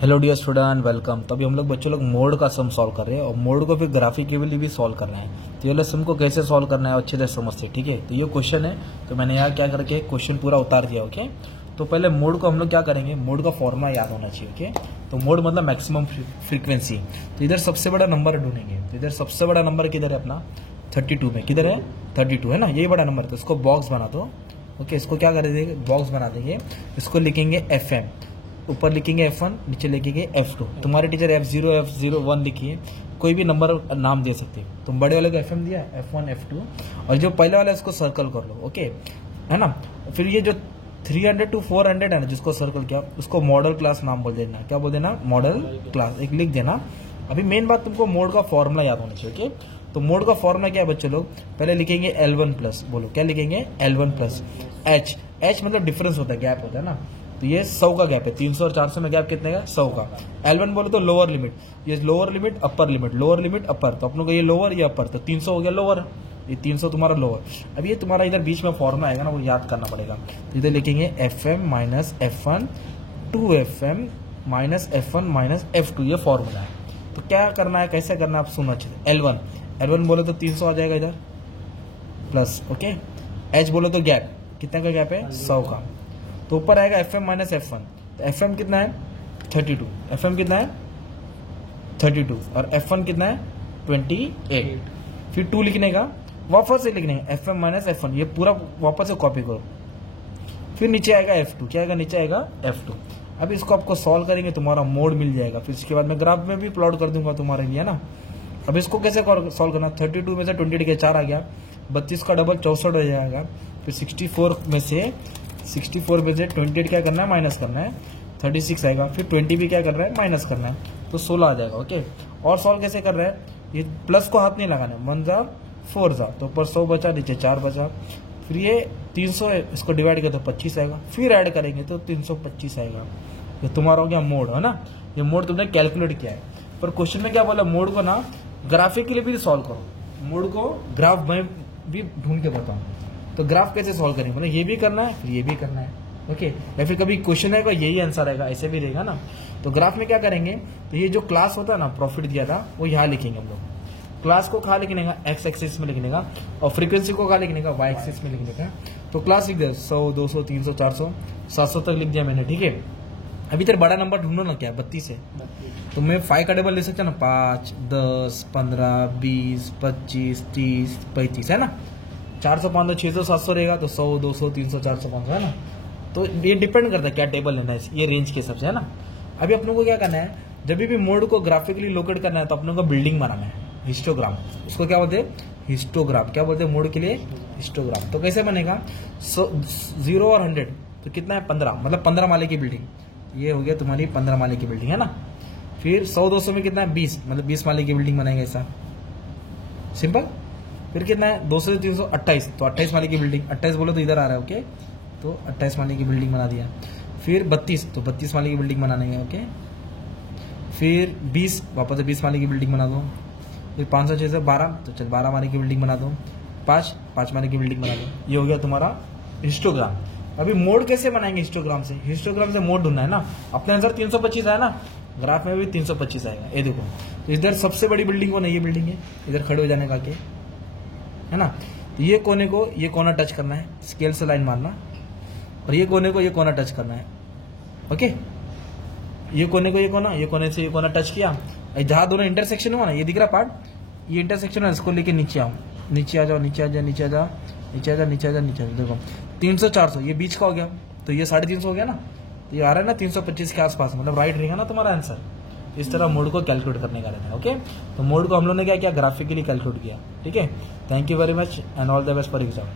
Hello dear student, welcome. तो अभी हम लोग बच्चों लोग मोड का सम सॉल्व कर रहे हैं और मोड को फिर ग्राफिकली भी सॉल्व कर रहे हैं। तो ये वाला सम को कैसे सॉल्व करना है अच्छे से समझते हैं, ठीक है। तो ये क्वेश्चन है, तो मैंने यहाँ क्या करके क्वेश्चन पूरा उतार दिया। ओके, तो पहले मोड को हम लोग क्या करेंगे, मोड का फॉर्मूला याद होना चाहिए। ओके, तो मोड मतलब मैक्सिमम फ्रीक्वेंसी। तो इधर सबसे बड़ा नंबर ढूंढेंगे। तो इधर सबसे बड़ा नंबर किधर है अपना 32 में, किधर है 32 है ना, यही बड़ा नंबर। तो इसको बॉक्स बना दो। ओके, इसको क्या कर देंगे, बॉक्स बना देंगे। इसको लिखेंगे FM, ऊपर लिखेंगे F1, नीचे लिखेंगे F2। तुम्हारे टीचर F0 F01 लिखिए, कोई भी नंबर नाम दे सकते हो। तुम बड़े वाले को FM दिया, F1 F2, और जो पहले वाला है उसको सर्कल कर लो। ओके, है ना। फिर ये जो 300 to 400 है ना, जिसको सर्कल किया, उसको मॉडल क्लास नाम बोल देना। क्या बोल देना, मॉडल क्लास एक लिख देना। अभी मेन बात तुमको मोड का फॉर्मूला याद होना चाहिए। ओके, तो मोड का फॉर्मूला क्या है बच्चों लोग, पहले लिखेंगे L1 प्लस, बोलो क्या लिखेंगे, L1 प्लस H मतलब डिफरेंस होता है, गैप होता है ना। तो ये 100 का गैप है, 300 और 400 में गैप कितने का, 100 का। L1 बोलो तो लोअर लिमिट, ये lower limit upper limit, lower limit upper. तो अपनों को ये लोअर ये अपर, तो 300 हो गया लोअर, ये 300 तुम्हारा लोअर। अब ये तुम्हारा इधर बीच में फॉर्मूला आएगा ना, वो याद करना पड़ेगा। तो इधर लिखेंगे FM minus F1 2FM minus F1 minus F2, ये फॉर्मूला है। तो क्या करना है, कैसे करना है, आप सुनो अच्छे से। L1 बोलो तो 300 आ जाएगा इधर प्लस। ओके, H बोलो तो गैप, कितने का गैप है, 100 का। तो ऊपर आएगा FM माइनस F1। तो FM कितना है 32, FM कितना है 32 और F1 कितना है 28। फिर 2 लिखने का, वापस से लिखने का FM माइनस F1, ये पूरा वापस से कॉपी करो। फिर नीचे आएगा F2, क्या आएगा, नीचे आएगा F2। अब इसको आपको सॉल्व करेंगे, तुम्हारा मोड मिल जाएगा। फिर इसके बाद मैं ग्राफ में भी प्लॉट कर दूंगा तुम्हारे लिए ना। अब इसको कैसे सॉल्व करना, 32 में से 28 के 4 आ गया, 32 का डबल 64 हो जाएगा। फिर 64 में से 28 क्या करना है, माइनस करना है, 36 आएगा। फिर 20 भी क्या कर रहा है, माइनस करना है, तो 16 आ जाएगा। ओके, और सॉल्व कैसे कर रहा है, ये प्लस को हाथ नहीं लगाना है, 1 जा 4 जा, तो ऊपर 100 बचा, नीचे 4 बचा। फिर ये 300 है, इसको डिवाइड किया तो 25 आएगा। फिर ऐड करेंगे तो 325 आएगा। ये तुम्हारा हो गया मोड, है ना। ये मोड तुमने कैलकुलेट किया है, पर क्वेश्चन में क्या बोला, मोड को ना ग्राफिकली भी सॉल्व करो। मोड को ग्राफ में भी ढूंढ के बताऊं, तो ग्राफ कैसे सॉल्व करेंगे, मतलब ये भी करना है, फिर ये भी करना है। ओके, या फिर कभी क्वेश्चन आएगा यही आंसर आएगा, ऐसे भी रहेगा ना। तो ग्राफ में क्या करेंगे, तो ये जो क्लास होता है ना, प्रॉफिट दिया था, वो यहाँ लिखेंगे हम लोग। क्लास को कहाँ लिखने का, एक्स एक्सिस में लिखने का, और फ्रीक्वेंसी को कहाँ लिखने का, वाई एक्सिस में लिखने का। तो क्लास लिख दिया 100 200 300 400 700 तक लिख दिया मैंने, ठीक है। अभी तेरे बड़ा नंबर ढूंढो ना, क्या 32 है, तो मैं 5 का टेबल ले सकता ना, 5 10 15 20 25 30 35, है ना। 400 500 600 700 रहेगा, तो 100 200 300 400 500, है ना। तो ये डिपेंड करता है क्या टेबल लेना है, ये रेंज के हिसाब से, है ना। अभी अपनों को क्या करना है, जब भी मोड को ग्राफिकली लोकेट करना है, तो अपनों को बिल्डिंग बनाना है, हिस्टोग्राम। उसको क्या बोलते हैं, हिस्टोग्राम। क्या बोलते हैं मोड के लिए, हिस्टोग्राम। तो कैसे बनेगा, 0 और 100, तो कितना है 15, मतलब 15 माले की बिल्डिंग। ये हो गया तुम्हारी 15 माले की बिल्डिंग, है ना। फिर 100 200 में कितना है 20, मतलब 20 माले की बिल्डिंग बनाएंगे, ऐसा सिंपल। फिर कितना है 200 से 300 28, तो 28 माले की बिल्डिंग, 28 बोलो तो इधर आ रहा है। ओके, तो 28 माले की बिल्डिंग बना दिया। फिर 32, तो 32 माले की बिल्डिंग बनाने है। ओके, फिर 20, वापस से 20 माले की बिल्डिंग बना दो। फिर 500 600 12, तो चल 12 माले की बिल्डिंग बना दो। 5 माले की बिल्डिंग बना दो। ये हो गया तुम्हारा हिस्टोग्राम। अभी मोड कैसे बनाएंगे, हिस्टोग्राम से, हिस्टोग्राम से मोड ढूंढना है ना। अपने आंसर 325 आया ना, ग्राफ में भी 325 आएगा। ये देखो, तो इधर सबसे बड़ी बिल्डिंग कौन है, ये बिल्डिंग है, इधर खड़े हो जाने का के, है ना। तो ये कोने को ये कोना टच करना है, स्केल से लाइन मारना, और ये कोने को ये कोना टच करना है। ओके, ये कोने को ये कोने से ये कोना टच किया, जहां दोनों इंटरसेक्शन हुआ ना, ये दिख रहा पार्ट, ये इंटरसेक्शन है, इसको लेके नीचे आओ, नीचे आ जाओ, नीचे आ जाओ, नीचे आ जाओ, नीचे आ जाओ, नीचे आ जाओ, नीचे आ जाओ। देखो 300 400, ये बीच का हो गया, तो ये 350 हो गया ना, तो ये आ रहा है ना 325 के आसपास, मतलब राइट रहेगा ना तुम्हारा आंसर। इस तरह मोड को कैलकुलेट करने का रहता है। ओके, तो मोड को हम लोगों ने क्या किया, ग्राफिकली कैलकुलेट किया, ठीक है। Thank you very much and all the best for exam.